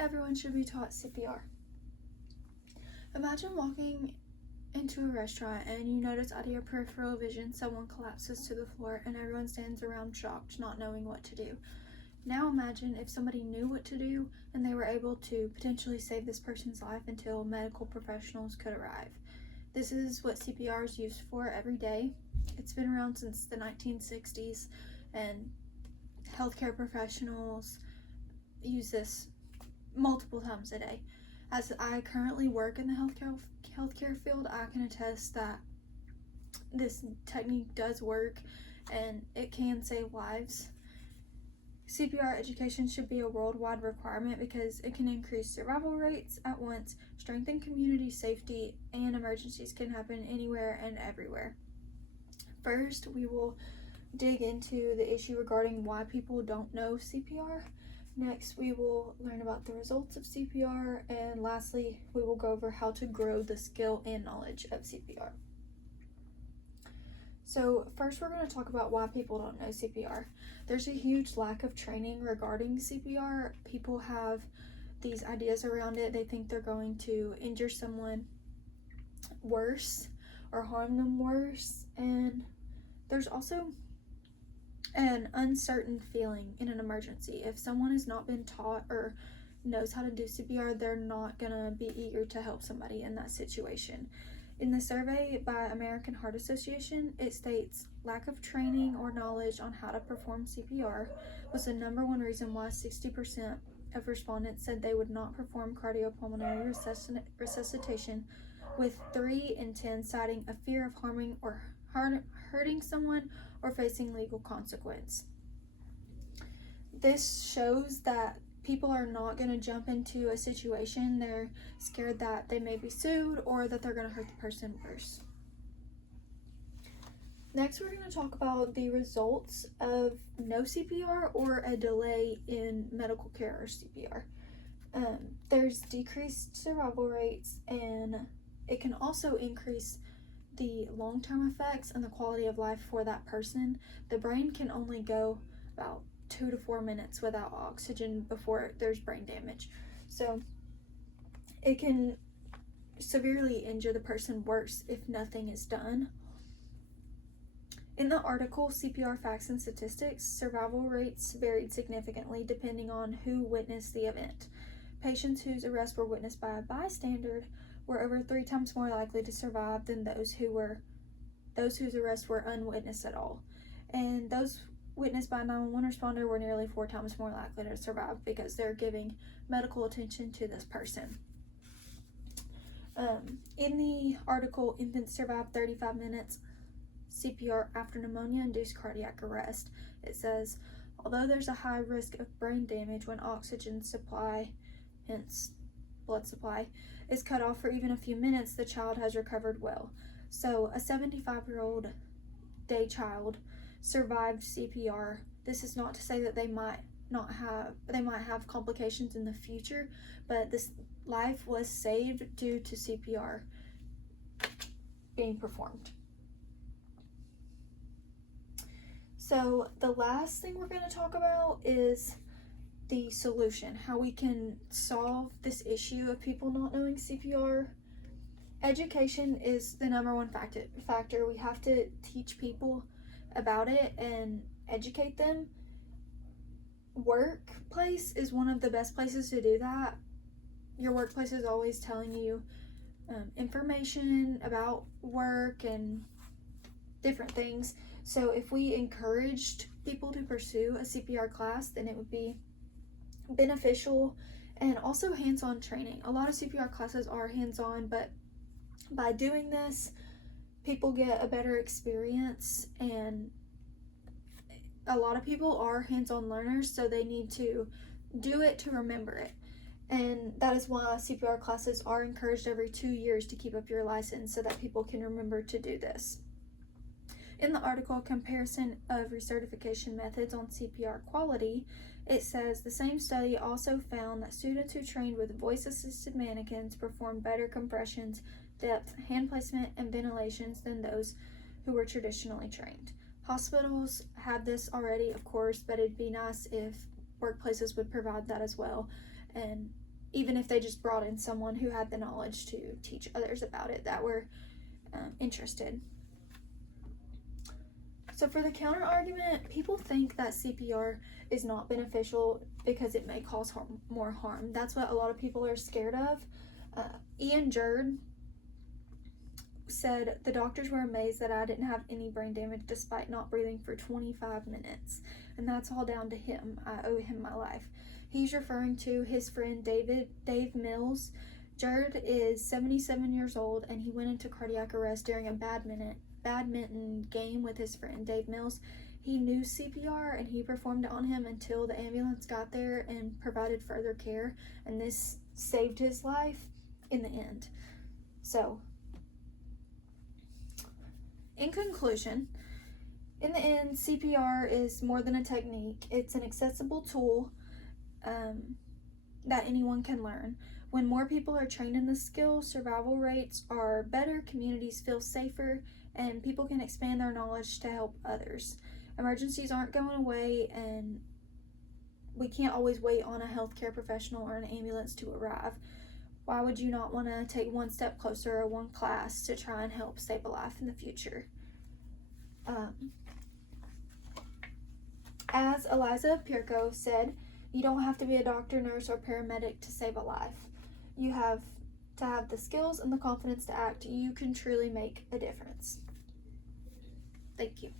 everyone should be taught CPR. Imagine walking into a restaurant and you notice out of your peripheral vision someone collapses to the floor and everyone stands around shocked, not knowing what to do. Now imagine if somebody knew what to do and they were able to potentially save this person's life until medical professionals could arrive. This is what CPR is used for every day. It's been around since the 1960s, and healthcare professionals use this multiple times a day. As I currently work in the healthcare field, I can attest that this technique does work and it can save lives. CPR education should be a worldwide requirement because it can increase survival rates at once, strengthen community safety, and emergencies can happen anywhere and everywhere. First, we will dig into the issue regarding why people don't know CPR. Next, we will learn about the results of CPR, and lastly, we will go over how to grow the skill and knowledge of CPR. So first, we're going to talk about why people don't know CPR. There's a huge lack of training regarding CPR. People have these ideas around it. They think they're going to injure someone worse or harm them worse, and there's also an uncertain feeling in an emergency. If someone has not been taught or knows how to do CPR, they're not gonna be eager to help somebody in that situation. In the survey by American Heart Association, it states lack of training or knowledge on how to perform CPR was the number one reason why 60% of respondents said they would not perform cardiopulmonary resuscitation, with 3 in 10 citing a fear of harming or hurting someone or facing legal consequence. This shows that people are not going to jump into a situation. They're scared that they may be sued or that they're going to hurt the person worse. Next, we're going to talk about the results of no CPR or a delay in medical care or CPR. There's decreased survival rates, and it can also increase the long-term effects and the quality of life for that person. The brain can only go about 2 to 4 minutes without oxygen before there's brain damage. So it can severely injure the person worse if nothing is done. In the article, CPR Facts and Statistics, survival rates varied significantly depending on who witnessed the event. Patients whose arrests were witnessed by a bystander were over 3 times more likely to survive than those whose arrests were unwitnessed at all. And those witnessed by a 911 responder were nearly 4 times more likely to survive because they're giving medical attention to this person. In the article, Infants Survive 35 Minutes CPR After Pneumonia-Induced Cardiac Arrest, it says, although there's a high risk of brain damage when oxygen supply, hence blood supply, is cut off for even a few minutes, the child has recovered well. So a 75-year-old day child survived CPR. This is not to say that they might have complications in the future, but this life was saved due to CPR being performed. So the last thing we're going to talk about is the solution, how we can solve this issue of people not knowing CPR. Education is the number one factor. We have to teach people about it and educate them. Workplace is one of the best places to do that. Your workplace is always telling you information about work and different things. So if we encouraged people to pursue a CPR class, then it would be beneficial. And also hands-on training. A lot of CPR classes are hands-on, but by doing this, people get a better experience, and a lot of people are hands-on learners, so they need to do it to remember it. And that is why CPR classes are encouraged every 2 years to keep up your license so that people can remember to do this. In the article, Comparison of Recertification Methods on CPR Quality, it says the same study also found that students who trained with voice-assisted mannequins performed better compressions, depth, hand placement, and ventilations than those who were traditionally trained. Hospitals have this already, of course, but it'd be nice if workplaces would provide that as well. And even if they just brought in someone who had the knowledge to teach others about it that were interested. So for the counter argument, people think that CPR is not beneficial because it may cause more harm. That's what a lot of people are scared of. Ian Jerd said, "The doctors were amazed that I didn't have any brain damage despite not breathing for 25 minutes. And that's all down to him. I owe him my life." He's referring to his friend Dave Mills. Jerd is 77 years old, and he went into cardiac arrest during a badminton game with his friend Dave Mills. He knew CPR, and he performed it on him until the ambulance got there and provided further care, and this saved his life in the end. So, in conclusion, in the end, CPR is more than a technique. It's an accessible tool that anyone can learn. When more people are trained in the skill, survival rates are better, communities feel safer, and people can expand their knowledge to help others. Emergencies aren't going away, and we can't always wait on a healthcare professional or an ambulance to arrive. Why would you not want to take one step closer or one class to try and help save a life in the future? As Eliza Pierco said, you don't have to be a doctor, nurse, or paramedic to save a life. You have to have the skills and the confidence to act. You can truly make a difference. Thank you.